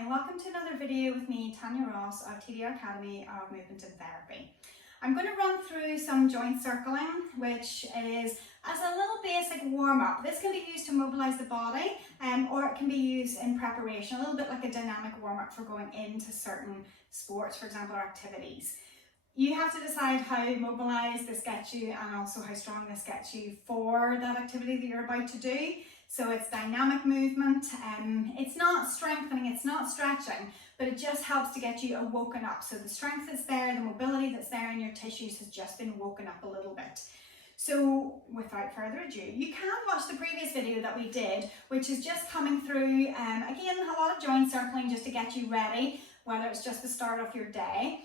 Hi, welcome to another video with me, Tanya Ross of TDR Academy of Movement and Therapy. I'm going to run through some joint circling, which is as a little basic warm-up. This can be used to mobilise the body, or it can be used in preparation, a little bit like a dynamic warm-up for going into certain sports, for example, or activities. You have to decide how mobilised this gets you and also how strong this gets you for that activity that you're about to do. So it's dynamic movement, it's not strengthening, it's not stretching, but it just helps to get you awoken up. So the strength that's there, the mobility that's there in your tissues has just been woken up a little bit. So without further ado, you can watch the previous video that we did, which is just coming through, again, a lot of joint circling just to get you ready, whether it's just to start off your day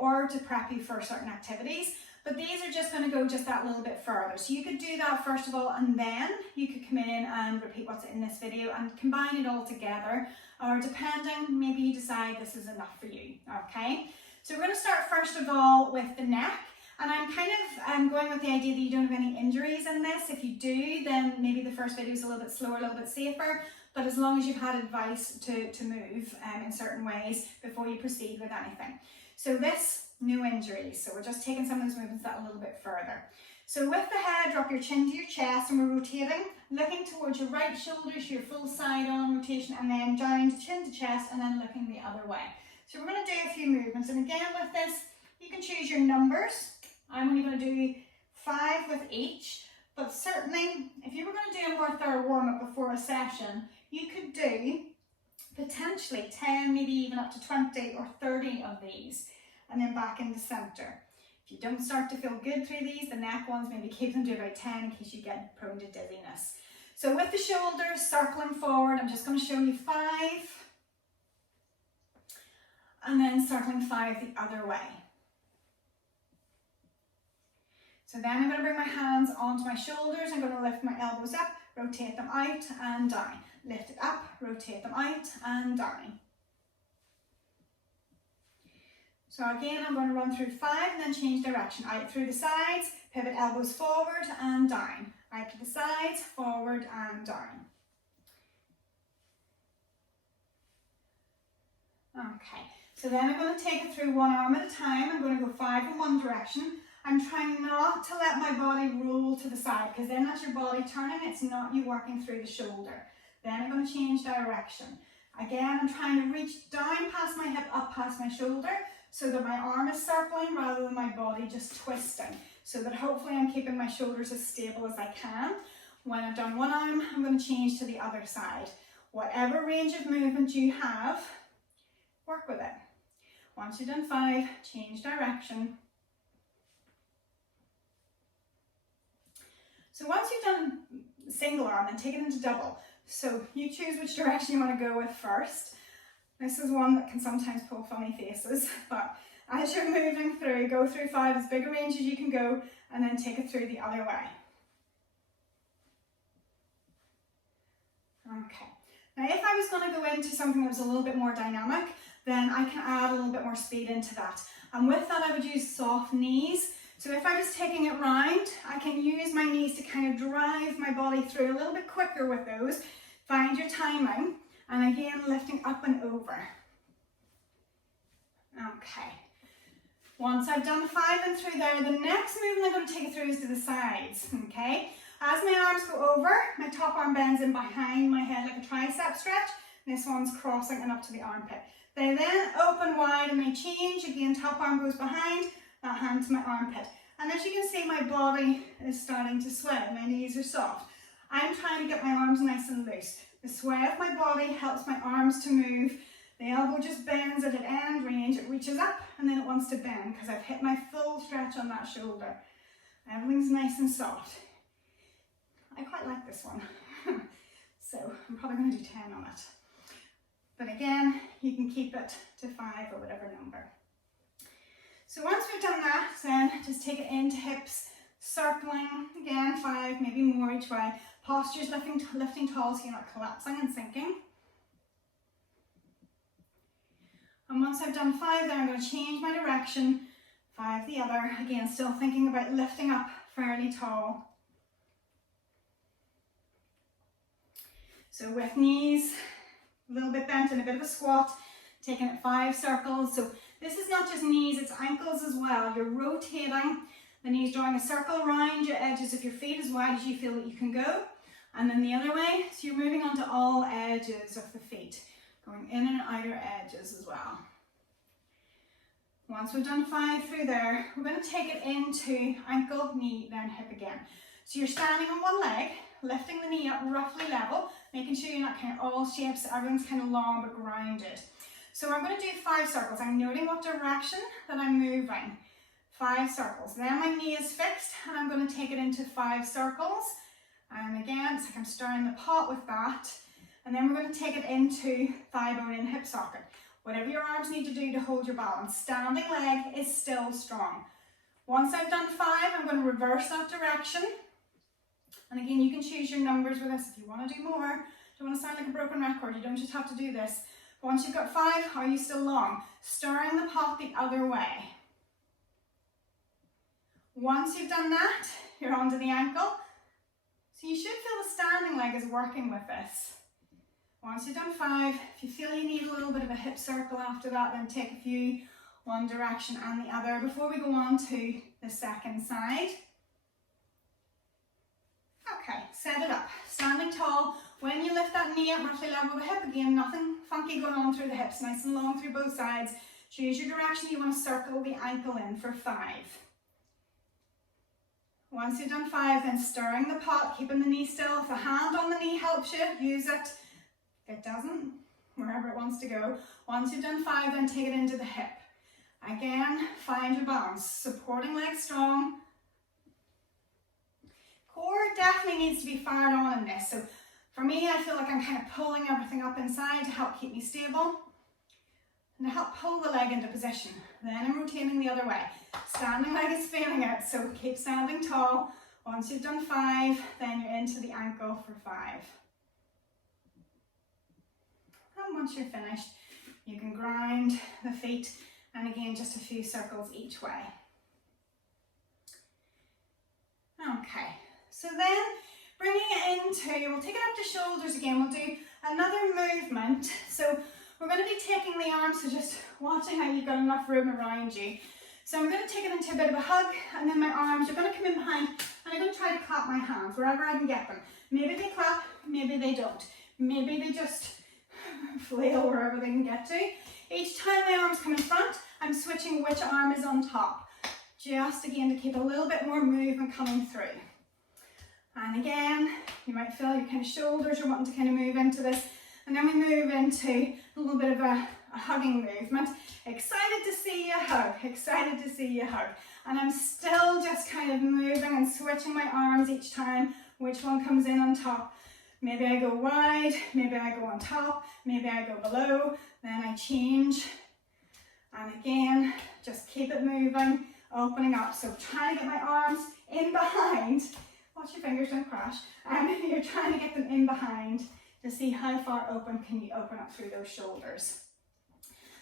or to prep you for certain activities. But these are just going to go just that little bit further. So you could do that first of all, and then you could come in and repeat what's in this video and combine it all together, or depending, maybe you decide this is enough for you, okay? So we're going to start first of all with the neck, and I'm kind of going with the idea that you don't have any injuries in this. If you do, then maybe the first video is a little bit slower, a little bit safer, but as long as you've had advice to move in certain ways before you proceed with anything. So this, no injuries, so we're just taking some of those movements that a little bit further. So with the head, drop your chin to your chest, and we're rotating, looking towards your right shoulder, so your full side on rotation, and then down to chin to chest, and then looking the other way. So we're going to do a few movements, and again with this, you can choose your numbers. I'm only going to do 5 with each, but certainly if you were going to do a more thorough warm-up before a session, you could do potentially 10, maybe even up to 20 or 30 of these, and then back into center. If you don't start to feel good through these, the neck ones, maybe keep them to about 10 in case you get prone to dizziness. So with the shoulders circling forward, I'm just going to show you 5, and then circling 5 the other way. So then I'm going to bring my hands onto my shoulders. I'm going to lift my elbows up, rotate them out and down. Lift it up, rotate them out and down. So again, I'm going to run through 5 and then change direction. Out through the sides, pivot elbows forward and down. Out to the sides, forward and down. Okay, so then I'm going to take it through one arm at a time. I'm going to go 5 in one direction. I'm trying not to let my body roll to the side, because then that's your body turning, it's not you working through the shoulder. Then I'm going to change direction. Again, I'm trying to reach down past my hip, up past my shoulder, so that my arm is circling rather than my body just twisting, so that hopefully I'm keeping my shoulders as stable as I can. When I've done one arm, I'm going to change to the other side. Whatever range of movement you have, work with it. Once you've done 5, change direction. So once you've done single arm, then take it into double. So you choose which direction you want to go with first. This is one that can sometimes pull funny faces, but as you're moving through, go through 5 as big a range as you can go, and then take it through the other way. Okay. Now if I was going to go into something that was a little bit more dynamic, then I can add a little bit more speed into that. And with that, I would use soft knees. So if I was taking it round, I can use my knees to kind of drive my body through a little bit quicker with those. Find your timing, and again, lifting up and over. Okay. Once I've done 5 and through there, the next movement I'm going to take it through is to the sides, okay? As my arms go over, my top arm bends in behind my head like a tricep stretch. This one's crossing and up to the armpit. They then open wide and they change. Again, top arm goes behind, that hand to my armpit. And as you can see, my body is starting to sway. My knees are soft. I'm trying to get my arms nice and loose. The sway of my body helps my arms to move. The elbow just bends at an end range. It reaches up and then it wants to bend because I've hit my full stretch on that shoulder. Everything's nice and soft. I quite like this one. So I'm probably going to do 10 on it. But again, you can keep it to 5 or whatever number. So once we've done that, then just take it into hips, circling, again 5, maybe more each way. Posture's lifting tall so you're not collapsing and sinking. And once I've done 5 there, I'm going to change my direction, 5 the other. Again, still thinking about lifting up fairly tall. So with knees a little bit bent bent in a bit of a squat, taking it 5 circles. So this is not just knees, it's ankles as well. You're rotating the knees, drawing a circle around your edges of your feet as wide as you feel that you can go. And then the other way, so you're moving onto all edges of the feet, going in and outer edges as well. Once we've done 5 through there, we're going to take it into ankle, knee, then hip again. So you're standing on one leg, lifting the knee up roughly level, making sure you're not kind of all shapes, everything's kind of long but grounded. So I'm going to do 5 circles. I'm noting what direction that I'm moving. 5 circles. Then my knee is fixed and I'm going to take it into 5 circles. And again, it's like I'm stirring the pot with that. And then we're going to take it into thigh bone in hip socket. Whatever your arms need to do to hold your balance. Standing leg is still strong. Once I've done 5, I'm going to reverse that direction. And again, you can choose your numbers with this if you want to do more. Don't want to sound like a broken record. You don't just have to do this. Once you've got 5, are you still long? Stirring the pot the other way. Once you've done that, you're onto the ankle. So you should feel the standing leg is working with this. Once you've done 5, if you feel you need a little bit of a hip circle after that, then take a few one direction and the other before we go on to the second side. Okay, set it up. Standing tall. When you lift that knee up roughly level with the hip again, nothing funky going on through the hips, nice and long through both sides. Choose your direction you want to circle the ankle in for 5. Once you've done 5, then stirring the pot, keeping the knee still. If a hand on the knee helps you, use it. If it doesn't, wherever it wants to go. Once you've done 5, then take it into the hip. Again, find your balance. Supporting leg strong. Core definitely needs to be fired on in this. So for me, I feel like I'm kind of pulling everything up inside to help keep me stable and to help pull the leg into position. Then I'm rotating the other way. Standing leg is failing it, so keep standing tall. Once you've done 5, then you're into the ankle for 5. And once you're finished, you can grind the feet, and again, just a few circles each way. Okay, so then bringing it into, we'll take it up to shoulders again. We'll do another movement. So we're going to be taking the arms, so just watching how you've got enough room around you. So I'm going to take it into a bit of a hug, and then my arms are going to come in behind, and I'm going to try to clap my hands wherever I can get them. Maybe they clap, maybe they don't. Maybe they just flail wherever they can get to. Each time my arms come in front, I'm switching which arm is on top. Just again to keep a little bit more movement coming through. And again, you might feel your kind of shoulders are wanting to kind of move into this. And then we move into a little bit of a hugging movement. Excited to see you hug, excited to see you hug. And I'm still just kind of moving and switching my arms each time, which one comes in on top. Maybe I go wide, maybe I go on top, maybe I go below, then I change. And again, just keep it moving, opening up. So trying to get my arms in behind. Watch your fingers don't crash. You're trying to get them in behind to see how far open can you open up through those shoulders.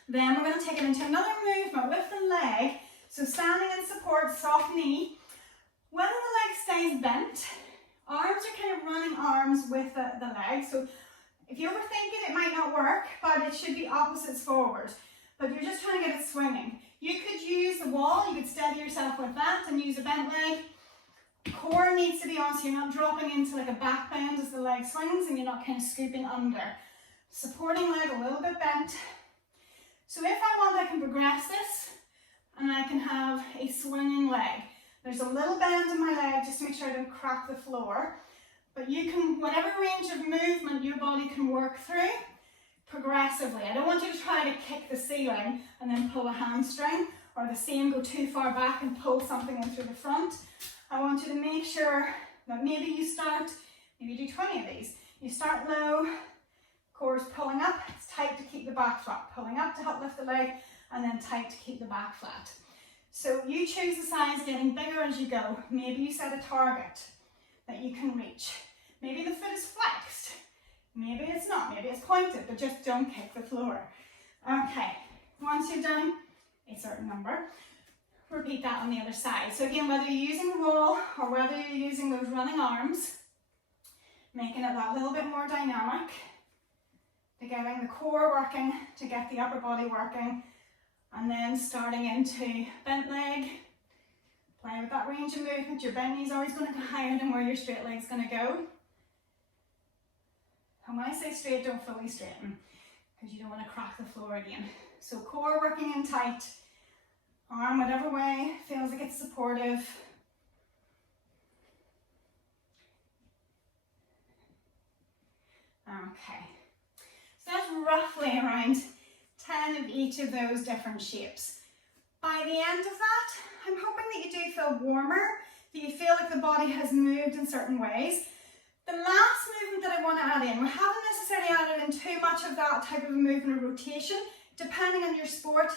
Then we're going to take it into another movement with the leg. So standing in support, soft knee. Whether the leg stays bent, arms are kind of running arms with the leg. So if you overthink it, it might not work, but it should be opposites forward. But you're just trying to get it swinging. You could use the wall, you could steady yourself with that and use a bent leg. Core needs to be on, so you're not dropping into like a back bend as the leg swings and you're not kind of scooping under. Supporting leg a little bit bent. So if I want, I can progress this and I can have a swinging leg. There's a little bend in my leg just to make sure I don't crack the floor. But you can, whatever range of movement your body can work through, progressively. I don't want you to try to kick the ceiling and then pull a hamstring, or the same, go too far back and pull something in through the front. I want you to make sure that maybe you do 20 of these. You start low, core is pulling up, it's tight to keep the back flat, pulling up to help lift the leg, and then tight to keep the back flat. So you choose the size, getting bigger as you go. Maybe you set a target that you can reach. Maybe the foot is flexed. Maybe it's not, maybe it's pointed, but just don't kick the floor. Okay, once you've done a certain number, repeat that on the other side. So again, whether you're using the wall or whether you're using those running arms, making it that little bit more dynamic. to getting the core working, to get the upper body working, and then starting into bent leg, playing with that range of movement. Your bent knee is always going to go higher than where your straight leg is going to go. And when I say straight, don't fully straighten, because you don't want to crack the floor again. So core working in tight, arm whatever way feels like it's supportive. Okay, so that's roughly around 10 of each of those different shapes. By the end of that, I'm hoping that you do feel warmer, that you feel like the body has moved in certain ways. The last movement that I want to add in, we haven't necessarily added in too much of that type of a movement or rotation. Depending on your sport,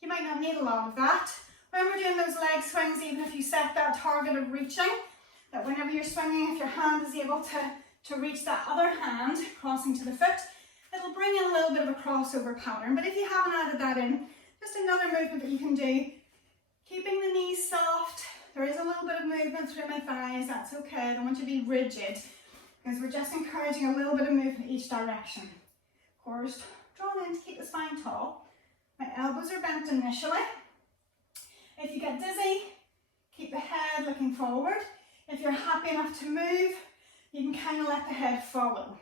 you might not need a lot of that. When we're doing those leg swings, even if you set that target of reaching, that whenever you're swinging, if your hand is able to reach that other hand, crossing to the foot, it'll bring in a little bit of a crossover pattern. But if you haven't added that in, just another movement that you can do, keeping the knees soft. There is a little bit of movement through my thighs, that's okay. I don't want you to be rigid, because we're just encouraging a little bit of movement each direction. Core is drawn in to keep the spine tall. My elbows are bent initially. If you get dizzy, keep the head looking forward. If you're happy enough to move, you can kind of let the head follow.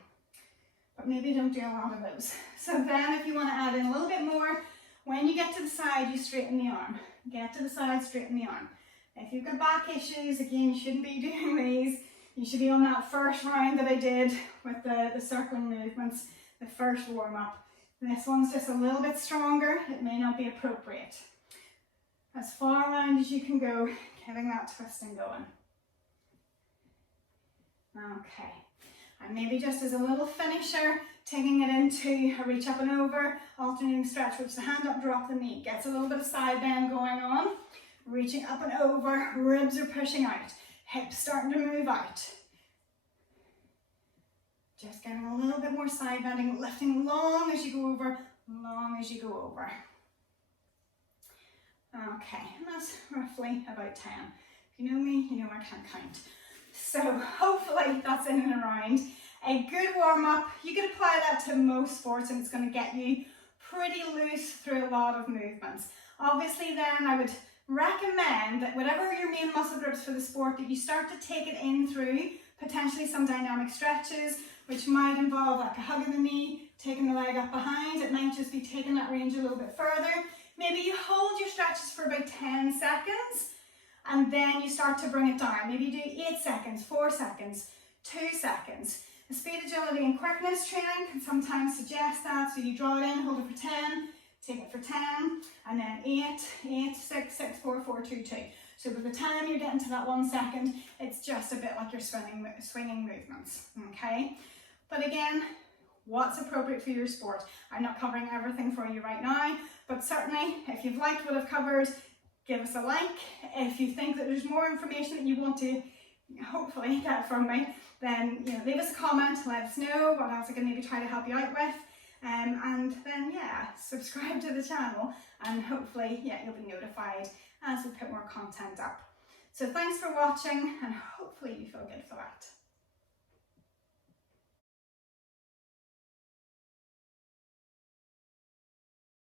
But maybe don't do a lot of those. So then if you want to add in a little bit more, when you get to the side, you straighten the arm. Get to the side, straighten the arm. If you've got back issues, again, you shouldn't be doing these. You should be on that first round that I did with the circling movements, the first warm-up. This one's just a little bit stronger. It may not be appropriate. As far around as you can go, getting that twisting going. Okay, and maybe just as a little finisher, taking it into a reach up and over, alternating stretch, reach the hand up, drop the knee. Gets a little bit of side bend going on. Reaching up and over, ribs are pushing out, hips starting to move out. Just getting a little bit more side bending, lifting long as you go over, long as you go over. Okay, and that's roughly about 10. If you know me, you know I can't count. So hopefully that's in and around. A good warm-up, you could apply that to most sports and it's going to get you pretty loose through a lot of movements. Obviously then I would recommend that whatever your main muscle groups for the sport, that you start to take it in through potentially some dynamic stretches, which might involve like a hug of the knee, taking the leg up behind. It might just be taking that range a little bit further. Maybe you hold your stretches for about 10 seconds and then you start to bring it down. Maybe you do 8 seconds, 4 seconds, 2 seconds. The speed, agility and quickness training can sometimes suggest that. So you draw it in, hold it for 10, take it for 10, and then 8, 8, 6, 6, 4, 4, 2, 2. So by the time you're getting to that 1 second, it's just a bit like your swinging movements, okay? But again, what's appropriate for your sport? I'm not covering everything for you right now, but certainly if you've liked what I've covered, give us a like. If you think that there's more information that you want to hopefully get from me, then leave us a comment, let us know what else I can maybe try to help you out with. And then subscribe to the channel and hopefully you'll be notified as we put more content up. So thanks for watching and hopefully you feel good for that.